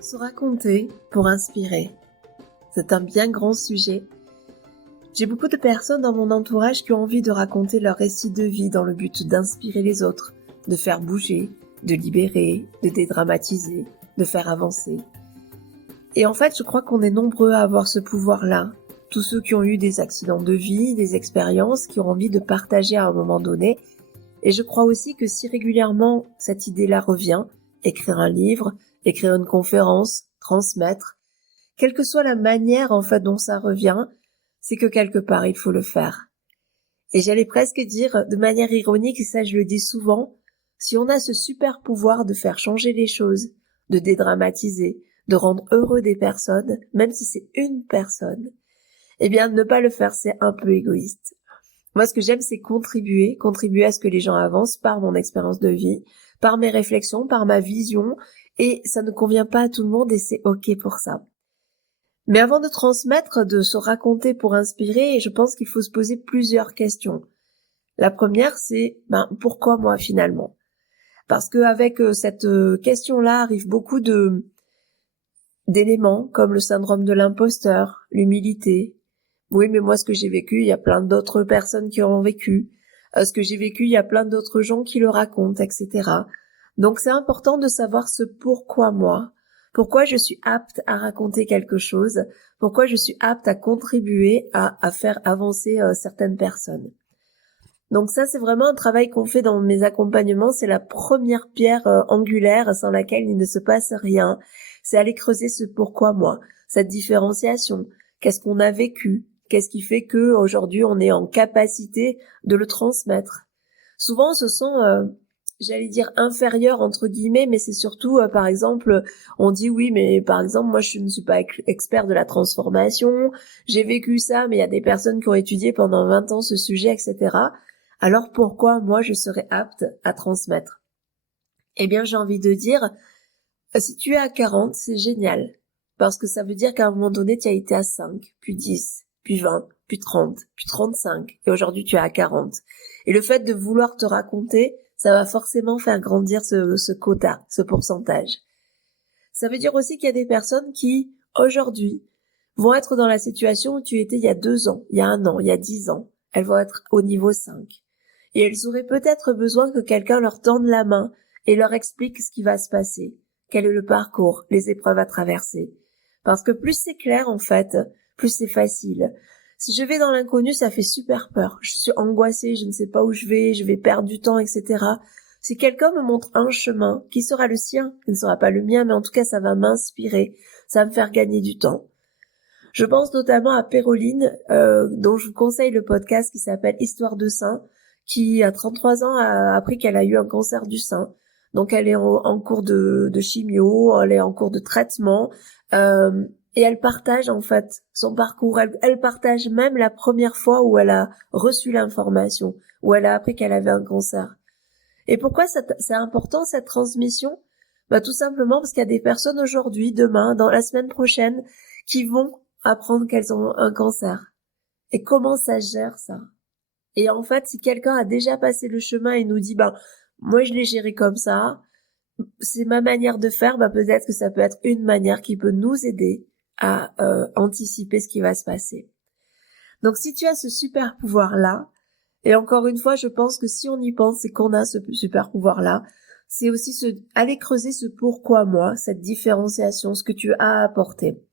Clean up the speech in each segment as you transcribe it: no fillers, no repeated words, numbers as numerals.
Se raconter pour inspirer, c'est un bien grand sujet. J'ai beaucoup de personnes dans mon entourage qui ont envie de raconter leur récit de vie dans le but d'inspirer les autres, de faire bouger, de libérer, de dédramatiser, de faire avancer. Et en fait, je crois qu'on est nombreux à avoir ce pouvoir-là. Tous ceux qui ont eu des accidents de vie, des expériences, qui ont envie de partager à un moment donné. Et je crois aussi que si régulièrement cette idée-là revient, écrire un livre, écrire une conférence, transmettre, quelle que soit la manière en fait dont ça revient, c'est que quelque part il faut le faire. Et j'allais presque dire de manière ironique, et ça je le dis souvent, si on a ce super pouvoir de faire changer les choses, de dédramatiser, de rendre heureux des personnes, même si c'est une personne, eh bien ne pas le faire c'est un peu égoïste. Moi ce que j'aime c'est contribuer à ce que les gens avancent par mon expérience de vie, par mes réflexions, par ma vision, et ça ne convient pas à tout le monde et c'est ok pour ça. Mais avant de transmettre, de se raconter pour inspirer, je pense qu'il faut se poser plusieurs questions. La première, c'est pourquoi moi finalement? Parce qu'avec cette question-là arrivent beaucoup d'éléments comme le syndrome de l'imposteur, l'humilité. Oui, mais moi ce que j'ai vécu, il y a plein d'autres personnes qui ont vécu. Ce que j'ai vécu, il y a plein d'autres gens qui le racontent, etc. Donc c'est important de savoir ce pourquoi moi. Pourquoi je suis apte à raconter quelque chose, pourquoi je suis apte à contribuer à faire avancer certaines personnes. Donc ça, c'est vraiment un travail qu'on fait dans mes accompagnements, c'est la première pierre angulaire sans laquelle il ne se passe rien. C'est aller creuser ce pourquoi moi, cette différenciation, qu'est-ce qu'on a vécu, qu'est-ce qui fait que aujourd'hui on est en capacité de le transmettre. Souvent, ce sont j'allais dire inférieur entre guillemets, mais c'est surtout, par exemple, on dit oui, mais par exemple, moi je ne suis pas expert de la transformation, j'ai vécu ça, mais il y a des personnes qui ont étudié pendant 20 ans ce sujet, etc. Alors pourquoi moi je serais apte à transmettre? Eh bien, j'ai envie de dire, si tu es à 40, c'est génial, parce que ça veut dire qu'à un moment donné, tu as été à 5, puis 10, puis 20, puis 30, puis 35, et aujourd'hui tu es à 40. Et le fait de vouloir te raconter, ça va forcément faire grandir ce quota, ce pourcentage. Ça veut dire aussi qu'il y a des personnes qui, aujourd'hui, vont être dans la situation où tu étais il y a 2 ans, il y a 1 an, il y a 10 ans. Elles vont être au niveau 5. Et elles auraient peut-être besoin que quelqu'un leur tende la main et leur explique ce qui va se passer, quel est le parcours, les épreuves à traverser. Parce que plus c'est clair, en fait, plus c'est facile. Si je vais dans l'inconnu, ça fait super peur. Je suis angoissée, je ne sais pas où je vais perdre du temps, etc. Si quelqu'un me montre un chemin, qui sera le sien, qui ne sera pas le mien, mais en tout cas, ça va m'inspirer, ça va me faire gagner du temps. Je pense notamment à Péroline, dont je vous conseille le podcast qui s'appelle Histoire de sein, qui à 33 ans a appris qu'elle a eu un cancer du sein. Donc elle est en cours de chimio, elle est en cours de traitement, et elle partage en fait son parcours. Elle partage même la première fois où elle a reçu l'information, où elle a appris qu'elle avait un cancer. Et pourquoi c'est important cette transmission? Tout simplement parce qu'il y a des personnes aujourd'hui, demain, dans la semaine prochaine, qui vont apprendre qu'elles ont un cancer. Et comment ça gère ça? Et en fait, si quelqu'un a déjà passé le chemin et nous dit, moi je l'ai géré comme ça, c'est ma manière de faire, peut-être que ça peut être une manière qui peut nous aider à anticiper ce qui va se passer. Donc si tu as ce super pouvoir-là, et encore une fois, je pense que si on y pense, c'est qu'on a ce super pouvoir-là, c'est aussi aller creuser ce pourquoi moi, cette différenciation, ce que tu as à apporter.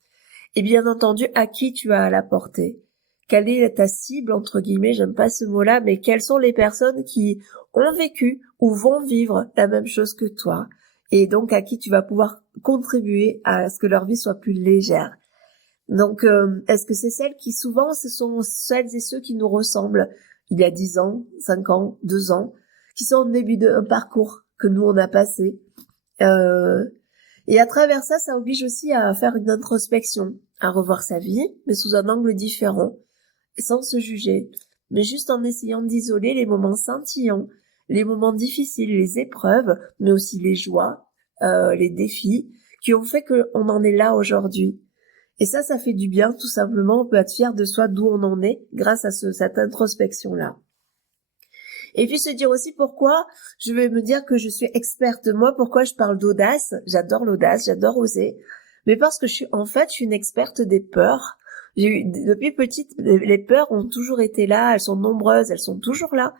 Et bien entendu, à qui tu as à l'apporter. Quelle est ta cible, entre guillemets, j'aime pas ce mot-là, mais quelles sont les personnes qui ont vécu ou vont vivre la même chose que toi, et donc à qui tu vas pouvoir contribuer à ce que leur vie soit plus légère. Donc, est-ce que c'est celles qui, souvent, ce sont celles et ceux qui nous ressemblent, il y a 10 ans, 5 ans, 2 ans, qui sont au début d'un parcours que nous, on a passé. Et à travers ça, ça oblige aussi à faire une introspection, à revoir sa vie, mais sous un angle différent, sans se juger, mais juste en essayant d'isoler les moments scintillants, les moments difficiles, les épreuves, mais aussi les joies, les défis, qui ont fait qu'on en est là aujourd'hui. Et ça fait du bien, tout simplement. On peut être fier de soi, d'où on en est, grâce à cette introspection-là. Et puis se dire aussi pourquoi je vais me dire que je suis experte. Moi, pourquoi je parle d'audace? J'adore l'audace, j'adore oser. Mais parce que je suis une experte des peurs. Depuis petite, les peurs ont toujours été là, elles sont nombreuses, elles sont toujours là.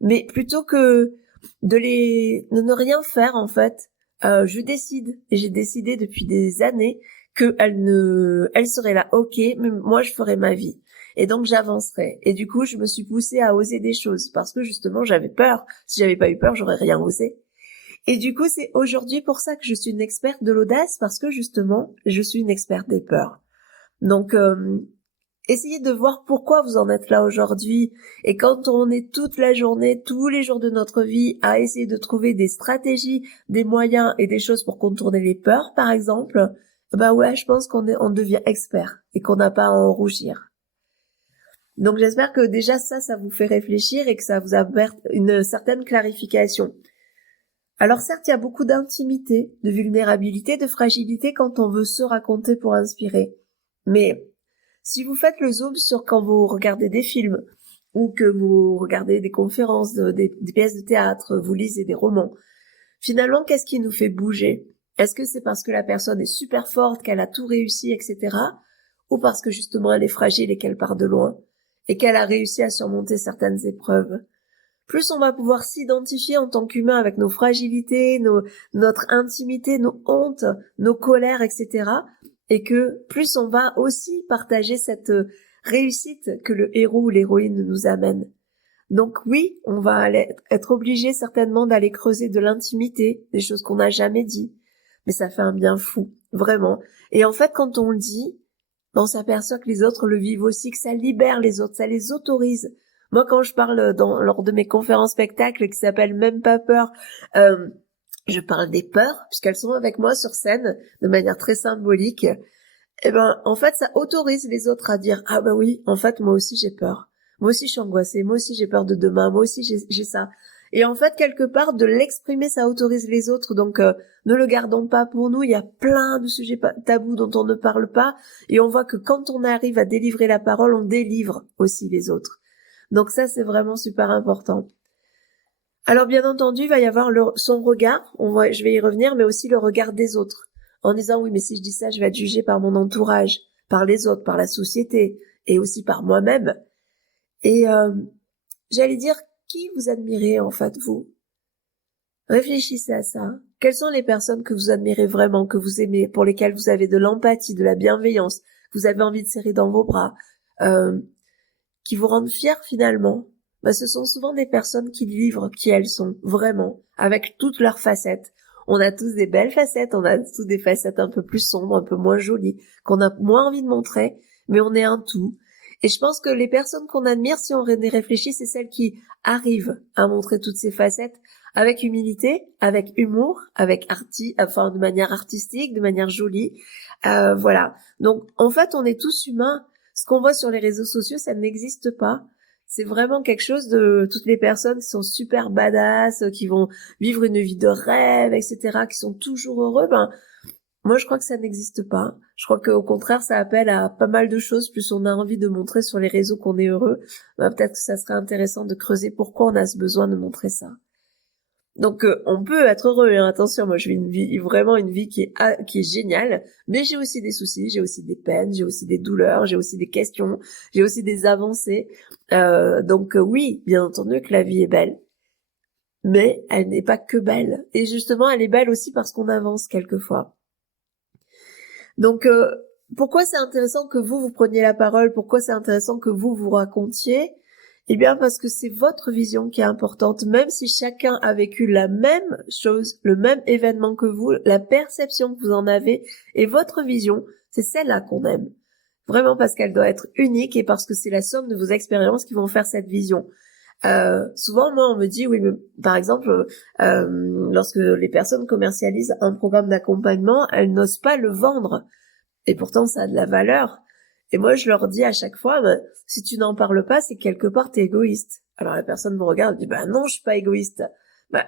Mais plutôt que de ne rien faire, en fait, je décide. Et j'ai décidé depuis des années elle serait là, ok, mais moi je ferai ma vie. Et donc j'avancerai. Et du coup, je me suis poussée à oser des choses parce que justement, j'avais peur. Si j'avais pas eu peur, j'aurais rien osé. Et du coup, c'est aujourd'hui pour ça que je suis une experte de l'audace parce que justement, je suis une experte des peurs. Donc, essayez de voir pourquoi vous en êtes là aujourd'hui. Et quand on est toute la journée, tous les jours de notre vie, à essayer de trouver des stratégies, des moyens et des choses pour contourner les peurs, par exemple, bah ouais, je pense on devient expert et qu'on n'a pas à en rougir. Donc j'espère que déjà ça vous fait réfléchir et que ça vous apporte une certaine clarification. Alors certes, il y a beaucoup d'intimité, de vulnérabilité, de fragilité quand on veut se raconter pour inspirer. Mais si vous faites le zoom sur quand vous regardez des films ou que vous regardez des conférences, des pièces de théâtre, vous lisez des romans, finalement, qu'est-ce qui nous fait bouger? Est-ce que c'est parce que la personne est super forte, qu'elle a tout réussi, etc. ou parce que justement elle est fragile et qu'elle part de loin et qu'elle a réussi à surmonter certaines épreuves? Plus on va pouvoir s'identifier en tant qu'humain avec nos fragilités, notre intimité, nos hontes, nos colères, etc. et que plus on va aussi partager cette réussite que le héros ou l'héroïne nous amène. Donc oui, on va être obligé certainement d'aller creuser de l'intimité, des choses qu'on n'a jamais dit, mais ça fait un bien fou, vraiment. Et en fait, quand on le dit, on s'aperçoit que les autres le vivent aussi, que ça libère les autres, ça les autorise. Moi, quand je parle lors de mes conférences spectacles qui s'appellent Même pas peur, je parle des peurs, puisqu'elles sont avec moi sur scène de manière très symbolique. Et ben, en fait, ça autorise les autres à dire, ah ben oui, en fait, moi aussi j'ai peur. Moi aussi je suis angoissée, moi aussi j'ai peur de demain, moi aussi j'ai ça. Et en fait, quelque part, de l'exprimer, ça autorise les autres. Donc, ne le gardons pas pour nous. Il y a plein de sujets tabous dont on ne parle pas. Et on voit que quand on arrive à délivrer la parole, on délivre aussi les autres. Donc ça, c'est vraiment super important. Alors, bien entendu, il va y avoir son regard. Je vais y revenir, mais aussi le regard des autres. En disant, oui, mais si je dis ça, je vais être jugée par mon entourage, par les autres, par la société, et aussi par moi-même. Et j'allais dire, qui vous admirez en fait, vous? Réfléchissez à ça. Quelles sont les personnes que vous admirez vraiment, que vous aimez, pour lesquelles vous avez de l'empathie, de la bienveillance, que vous avez envie de serrer dans vos bras, qui vous rendent fiers finalement? Bah, ce sont souvent des personnes qui livrent qui elles sont, vraiment, avec toutes leurs facettes. On a tous des belles facettes, on a tous des facettes un peu plus sombres, un peu moins jolies, qu'on a moins envie de montrer, mais on est un tout. Et je pense que les personnes qu'on admire, si on y réfléchit, c'est celles qui arrivent à montrer toutes ces facettes avec humilité, avec humour, de manière artistique, de manière jolie. Voilà. Donc, en fait, on est tous humains. Ce qu'on voit sur les réseaux sociaux, ça n'existe pas. C'est vraiment quelque chose de toutes les personnes qui sont super badass, qui vont vivre une vie de rêve, etc., qui sont toujours heureux. Moi, je crois que ça n'existe pas. Je crois qu'au contraire, ça appelle à pas mal de choses. Plus on a envie de montrer sur les réseaux qu'on est heureux, peut-être que ça serait intéressant de creuser pourquoi on a ce besoin de montrer ça. Donc, on peut être heureux, hein. Attention, moi, je vis vraiment une vie qui est géniale, mais j'ai aussi des soucis, j'ai aussi des peines, j'ai aussi des douleurs, j'ai aussi des questions, j'ai aussi des avancées. Donc, oui, bien entendu que la vie est belle, mais elle n'est pas que belle. Et justement, elle est belle aussi parce qu'on avance quelquefois. Donc, pourquoi c'est intéressant que vous preniez la parole? Pourquoi c'est intéressant que vous racontiez? Eh bien, parce que c'est votre vision qui est importante. Même si chacun a vécu la même chose, le même événement que vous, la perception que vous en avez et votre vision, c'est celle-là qu'on aime. Vraiment parce qu'elle doit être unique et parce que c'est la somme de vos expériences qui vont faire cette vision. Souvent, moi, on me dit, oui, mais par exemple, lorsque les personnes commercialisent un programme d'accompagnement, elles n'osent pas le vendre. Et pourtant, ça a de la valeur. Et moi, je leur dis à chaque fois, si tu n'en parles pas, c'est quelque part, t'es égoïste. Alors la personne me regarde et dit, non, je suis pas égoïste.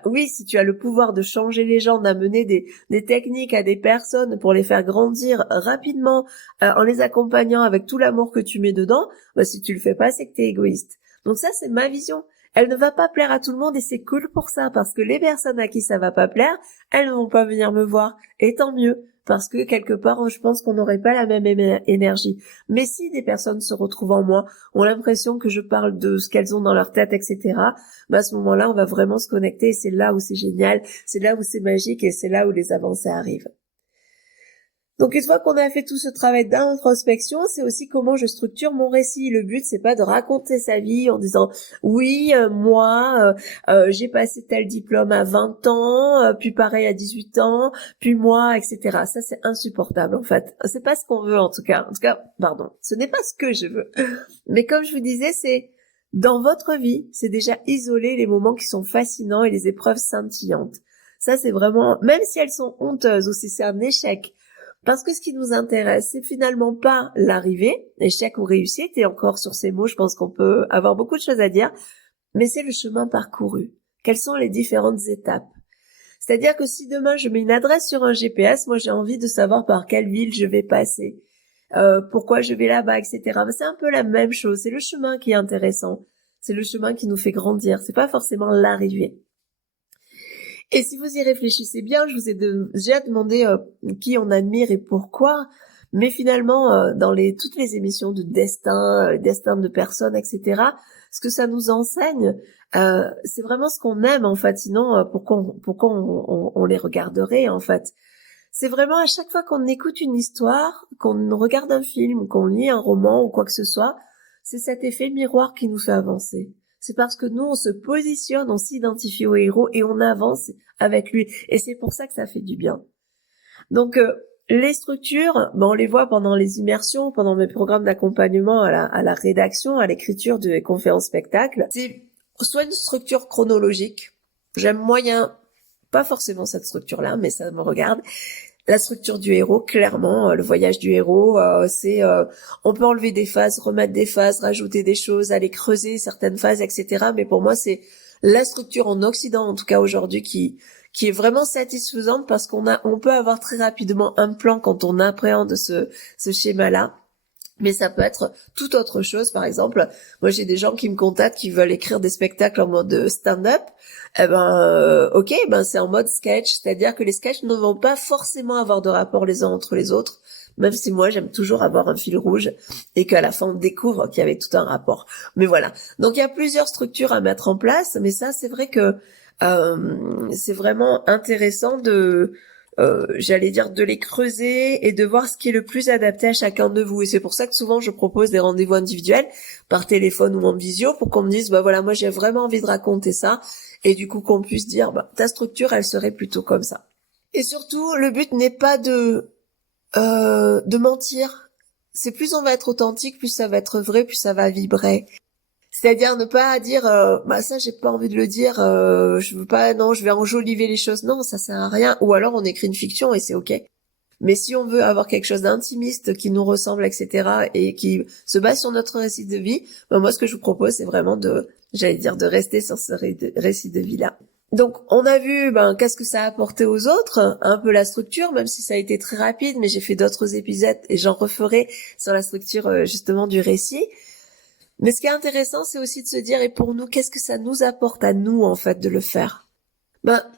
Oui, si tu as le pouvoir de changer les gens, d'amener des techniques à des personnes pour les faire grandir rapidement, en les accompagnant avec tout l'amour que tu mets dedans, si tu le fais pas, c'est que t'es égoïste. Donc ça, c'est ma vision. Elle ne va pas plaire à tout le monde et c'est cool pour ça, parce que les personnes à qui ça va pas plaire, elles ne vont pas venir me voir. Et tant mieux, parce que quelque part, je pense qu'on n'aurait pas la même énergie. Mais si des personnes se retrouvent en moi, ont l'impression que je parle de ce qu'elles ont dans leur tête, etc., à ce moment-là, on va vraiment se connecter et c'est là où c'est génial, c'est là où c'est magique et c'est là où les avancées arrivent. Donc une fois qu'on a fait tout ce travail d'introspection, c'est aussi comment je structure mon récit. Le but, c'est pas de raconter sa vie en disant oui, moi, j'ai passé tel diplôme à 20 ans, puis pareil à 18 ans, puis moi, etc. Ça, c'est insupportable en fait. C'est pas ce qu'on veut en tout cas. En tout cas, pardon, ce n'est pas ce que je veux. Mais comme je vous disais, c'est dans votre vie, c'est déjà isoler les moments qui sont fascinants et les épreuves scintillantes. Ça, c'est vraiment, même si elles sont honteuses ou si c'est un échec, parce que ce qui nous intéresse, c'est finalement pas l'arrivée, échec ou réussite, et encore sur ces mots, je pense qu'on peut avoir beaucoup de choses à dire, mais c'est le chemin parcouru. Quelles sont les différentes étapes? C'est-à-dire que si demain je mets une adresse sur un GPS, moi j'ai envie de savoir par quelle ville je vais passer, pourquoi je vais là-bas, etc. Mais c'est un peu la même chose, c'est le chemin qui est intéressant, c'est le chemin qui nous fait grandir, c'est pas forcément l'arrivée. Et si vous y réfléchissez bien, je vous ai déjà demandé qui on admire et pourquoi, mais finalement, dans toutes les émissions de destin de personnes, etc., ce que ça nous enseigne, c'est vraiment ce qu'on aime, en fait. Sinon, pourquoi on les regarderait, en fait? C'est vraiment à chaque fois qu'on écoute une histoire, qu'on regarde un film, qu'on lit un roman ou quoi que ce soit, c'est cet effet miroir qui nous fait avancer. C'est parce que nous, on se positionne, on s'identifie au héros et on avance avec lui. Et c'est pour ça que ça fait du bien. Donc, les structures, on les voit pendant les immersions, pendant mes programmes d'accompagnement à la rédaction, à l'écriture de conférences spectacles. C'est soit une structure chronologique. J'aime moyen, pas forcément cette structure-là, mais ça me regarde. La structure du héros, clairement, le voyage du héros, c'est on peut enlever des phases, remettre des phases, rajouter des choses, aller creuser certaines phases, etc. Mais pour moi, c'est la structure en Occident, en tout cas aujourd'hui, qui est vraiment satisfaisante parce on peut avoir très rapidement un plan quand on appréhende ce schéma-là. Mais ça peut être toute autre chose. Par exemple, moi j'ai des gens qui me contactent qui veulent écrire des spectacles en mode stand-up. Ok, c'est en mode sketch, c'est-à-dire que les sketchs ne vont pas forcément avoir de rapport les uns entre les autres, même si moi j'aime toujours avoir un fil rouge et qu'à la fin on découvre qu'il y avait tout un rapport. Mais voilà. Donc il y a plusieurs structures à mettre en place, mais ça c'est vrai que c'est vraiment intéressant j'allais dire de les creuser et de voir ce qui est le plus adapté à chacun de vous. Et c'est pour ça que souvent je propose des rendez-vous individuels par téléphone ou en visio pour qu'on me dise, voilà, moi j'ai vraiment envie de raconter ça. Et du coup qu'on puisse dire, ta structure, elle serait plutôt comme ça. Et surtout, le but n'est pas de mentir. C'est plus on va être authentique, plus ça va être vrai, plus ça va vibrer. C'est-à-dire ne pas dire ça j'ai pas envie de le dire, je veux pas, non, je vais enjoliver les choses. Non, ça sert à rien. Ou alors on écrit une fiction et c'est ok. Mais si on veut avoir quelque chose d'intimiste qui nous ressemble, etc., et qui se base sur notre récit de vie, moi ce que je vous propose c'est vraiment de rester sur ce récit de vie-là. Donc on a vu qu'est-ce que ça a apporté aux autres, un peu la structure, même si ça a été très rapide, mais j'ai fait d'autres épisodes et j'en referai sur la structure justement du récit. Mais ce qui est intéressant, c'est aussi de se dire, et pour nous, qu'est-ce que ça nous apporte à nous, en fait, de le faire?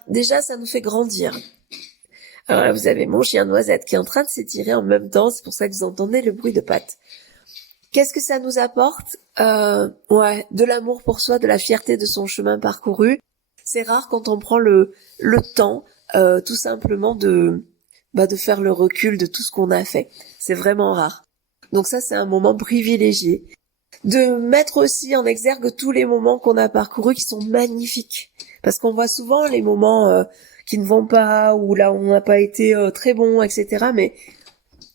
Déjà, ça nous fait grandir. Alors là, vous avez mon chien Noisette qui est en train de s'étirer en même temps, c'est pour ça que vous entendez le bruit de pattes. Qu'est-ce que ça nous apporte? De l'amour pour soi, de la fierté de son chemin parcouru. C'est rare quand on prend le temps, tout simplement de faire le recul de tout ce qu'on a fait. C'est vraiment rare. Donc ça, c'est un moment privilégié. De mettre aussi en exergue tous les moments qu'on a parcourus qui sont magnifiques. Parce qu'on voit souvent les moments qui ne vont pas, ou là où on n'a pas été très bon, etc. Mais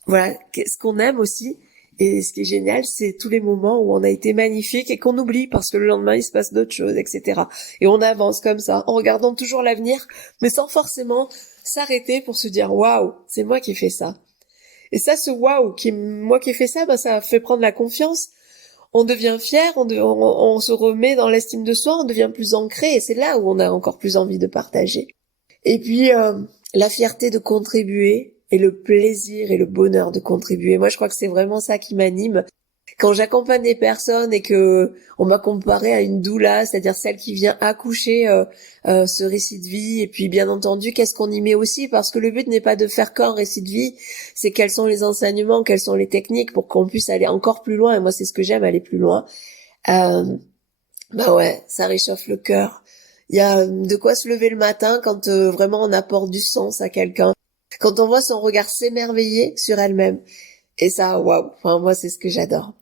voilà, ce qu'on aime aussi, et ce qui est génial, c'est tous les moments où on a été magnifique et qu'on oublie parce que le lendemain il se passe d'autres choses, etc. Et on avance comme ça, en regardant toujours l'avenir, mais sans forcément s'arrêter pour se dire « Waouh, c'est moi qui ai fait ça ». Et ça, ce « Waouh, moi qui ai fait ça », ça fait prendre la confiance. On devient fier, on se remet dans l'estime de soi, on devient plus ancré et c'est là où on a encore plus envie de partager. Et puis la fierté de contribuer et le plaisir et le bonheur de contribuer. Moi, je crois que c'est vraiment ça qui m'anime. Quand j'accompagne des personnes et que on m'a comparé à une doula, c'est-à-dire celle qui vient accoucher ce récit de vie, et puis bien entendu, qu'est-ce qu'on y met aussi, parce que le but n'est pas de faire qu'un récit de vie, c'est quels sont les enseignements, quelles sont les techniques pour qu'on puisse aller encore plus loin, et moi c'est ce que j'aime, aller plus loin. Bah ouais, ça réchauffe le cœur. Il y a de quoi se lever le matin quand vraiment on apporte du sens à quelqu'un, quand on voit son regard s'émerveiller sur elle-même. Et ça, waouh, enfin moi c'est ce que j'adore.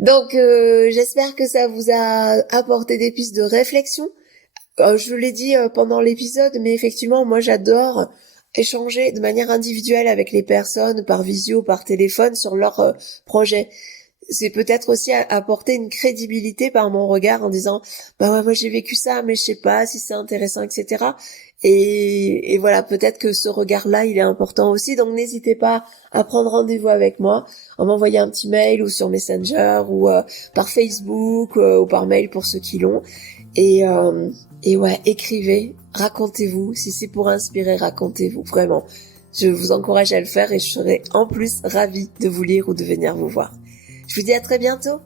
Donc j'espère que ça vous a apporté des pistes de réflexion. Je l'ai dit pendant l'épisode, mais effectivement moi j'adore échanger de manière individuelle avec les personnes par visio, par téléphone sur leur projet. C'est peut-être aussi apporter une crédibilité par mon regard en disant bah ouais, moi j'ai vécu ça mais je sais pas si c'est intéressant, etc. Et voilà, peut-être que ce regard-là il est important aussi, donc n'hésitez pas à prendre rendez-vous avec moi, en m'envoyer un petit mail ou sur Messenger ou par Facebook ou par mail pour ceux qui l'ont. Et ouais, écrivez, racontez-vous, si c'est pour inspirer, racontez-vous, vraiment. Je vous encourage à le faire et je serai en plus ravie de vous lire ou de venir vous voir. Je vous dis à très bientôt.